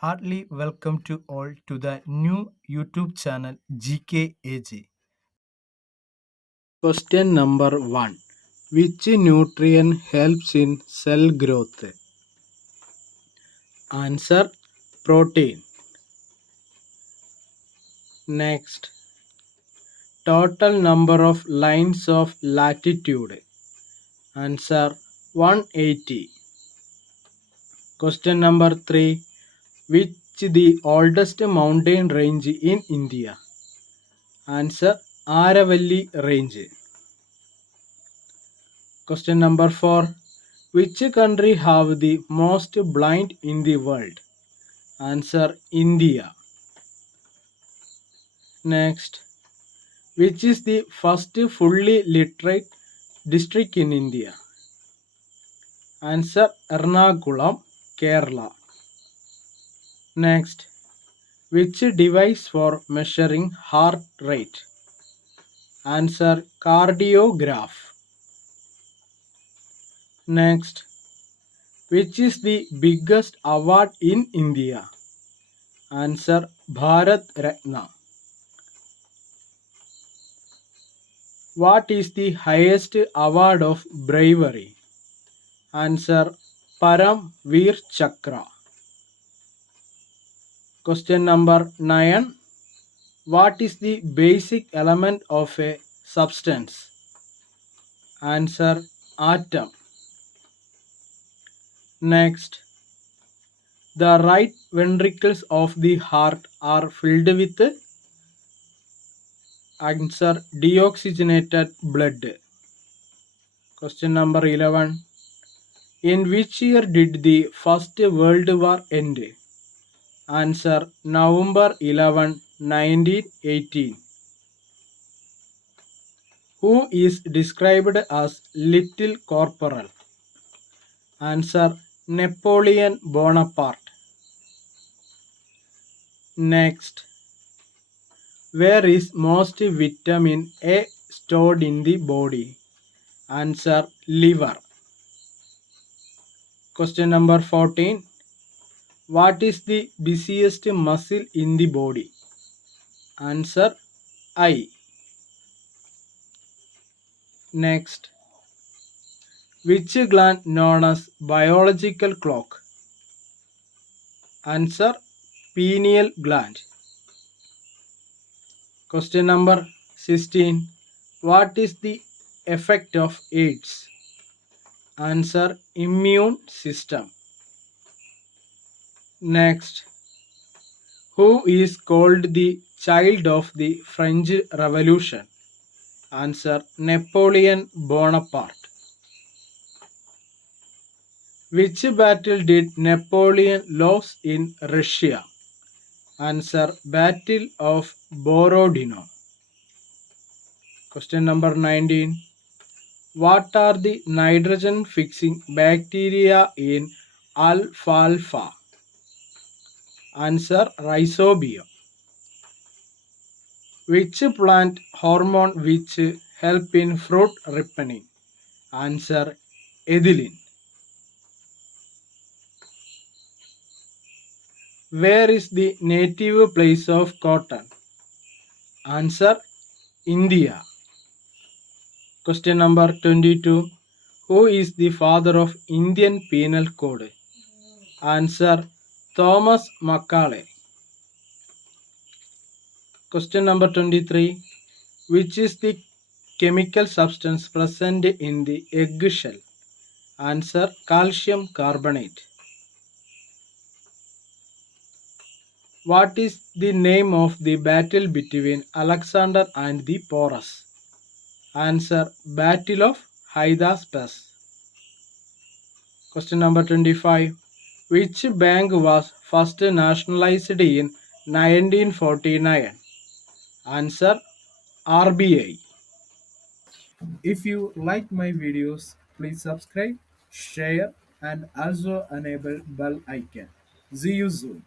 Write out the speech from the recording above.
Heartily welcome to all to the new YouTube channel GKAG. Question number 1. Which nutrient helps in cell growth? Answer: protein. Next, total number of lines of latitude. Answer: 180. Question number 3. Which the oldest mountain range in India? Answer: Aravalli range. Question number 4. Which country have the most blind in the world? Answer: India. Next, which is the first fully literate district in India? Answer: Ernakulam, Kerala. Next, which device for measuring heart rate? Answer: cardiograph. Next, which is the biggest award in India? Answer: Bharat Ratna. What is the highest award of bravery? Answer: Param Veer Chakra. Question number 9. What is the basic element of a substance? Answer: atom. Next, the right ventricles of the heart are filled with answer: deoxygenated blood. Question number 11. In which year did the First World War end? Answer: November 11, 1918. Who is described as Little Corporal? Answer: Napoleon Bonaparte. Next, where is most vitamin A stored in the body? Answer: liver. Question number 14. What is the busiest muscle in the body? Answer: eye. Next, which gland known as biological clock? Answer: pineal gland. Question number 16. What is the effect of AIDS? Answer: immune system. Next, who is called the child of the French Revolution? Answer: Napoleon Bonaparte. Which battle did Napoleon lose in Russia? Answer: Battle of Borodino. Question number 19. What are the nitrogen fixing bacteria in alfalfa? Answer: Rhizobium. Which plant hormone which help in fruit ripening? Answer: ethylene. Where is the native place of cotton? Answer: India. Question number 22. Who is the father of Indian Penal Code? Answer: Thomas Macaulay. Question number 23. Which is the chemical substance present in the egg shell? Answer: calcium carbonate. What is the name of the battle between Alexander and the Porus? Answer: Battle of Hydaspes. Question number 25. Which bank was first nationalized in 1949? Answer: RBI. If you like my videos, please subscribe, share, and also enable bell icon. See you soon.